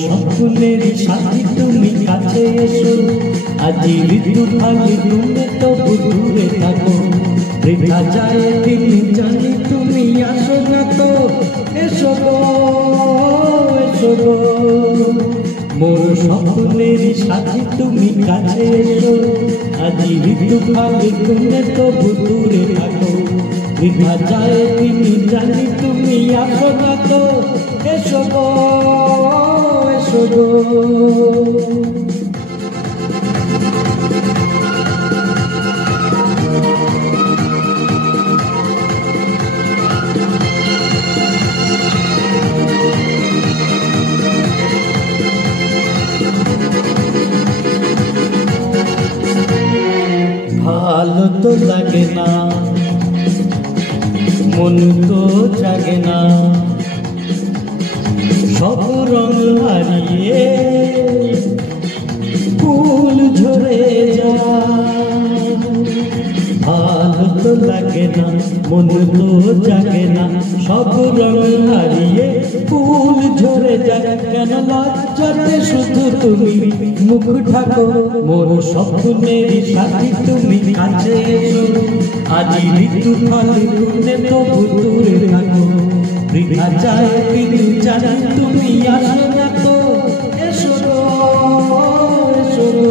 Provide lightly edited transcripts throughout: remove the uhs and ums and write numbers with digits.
স্বপ্নের সাথী তুমি কাছে এসো, আজি ঋতু ফালি তুমি তবু দূরে থাকো। বৃথা যায় দিন জানি তুমি আসো না তো, এসো গো এসো গো। মোর স্বপ্নের সাথী তুমি কাছে এসো, আজি ঋতু ফালি তুমি তবু দূরে থাকো। বৃথা যায় দিন জানি তুমি আসো না তো, এসো গো এসো গো। ভালো তো লাগে না, মন তো জাগে না, সব রং হারিয়ে ফুল ঝরে যায়। ভালো তো লাগে না, মন তো জাগে না, সব রং হারিয়ে ফুল ঝরে যায়। কেন লজ্জাতে শুধু তুমি মুখ ঢাকো, মোর স্বপ্নের সাথী তুমি কাছে এসো, আজি ঋতু ফালি তুমি তবু দূরে থাকো। বৃথা যায় দিন জানি তুমি আসো না তো, এসো গো এসো গো।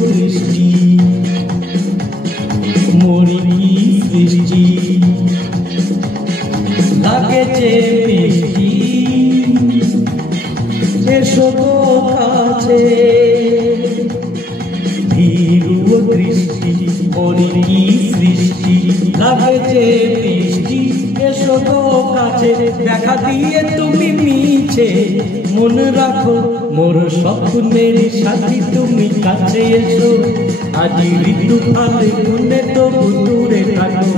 দৃষ্টি মরি কি সৃষ্টি লাগেছে মিষ্টি, এসো তো কাছে। ভীরু দৃষ্টি মরি কি সৃষ্টি লাগেছে মিষ্টি, এসো তো কাছে। দেখা দিয়ে তুমি মিছে মন রাখো, মোর স্বপ্নের সাথী তুমি কাছে এসো, আজি ঋতু ফালি তুমি তবু দূরে থাকো।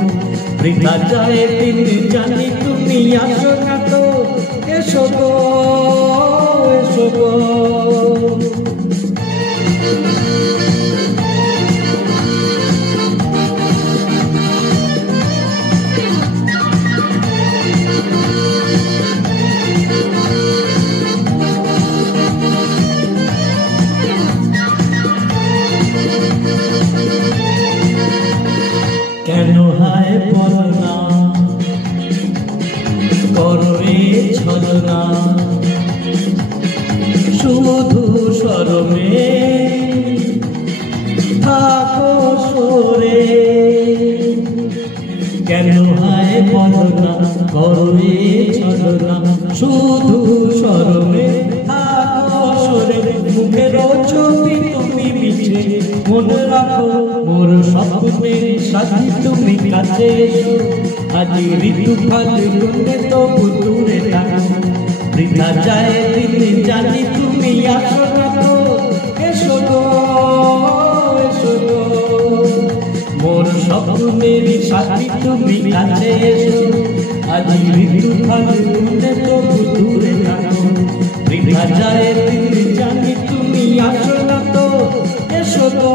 বৃথা যায় দিন জানি তুমি আসো না তো, এসো গো এসো গো। কেন হায় বলো না, করো এ ছলনা, শুধু শরমে থাকো সরে। কেন হায় বলো না, করো এ ছলনা, শুধু শরমে থাকো সরে। মুখের ছবি তুমি মিছে মনে রাখো, মোর স্বপ্নের সাথী তুমি কাছে এসো, আজি ঋতু ফালি তুমি তবু দূরে থাকো। বৃথা যায় দিন জানি তুমি আসো না তো, এসো গো এসো গো। মোর স্বপ্নের সাথী তুমি কাছে এসো, আজি ঋতু ফালি তুমি তবু দূরে থাকো। বৃথা যায় দিন জানি তুমি আসো না তো, এসো গো।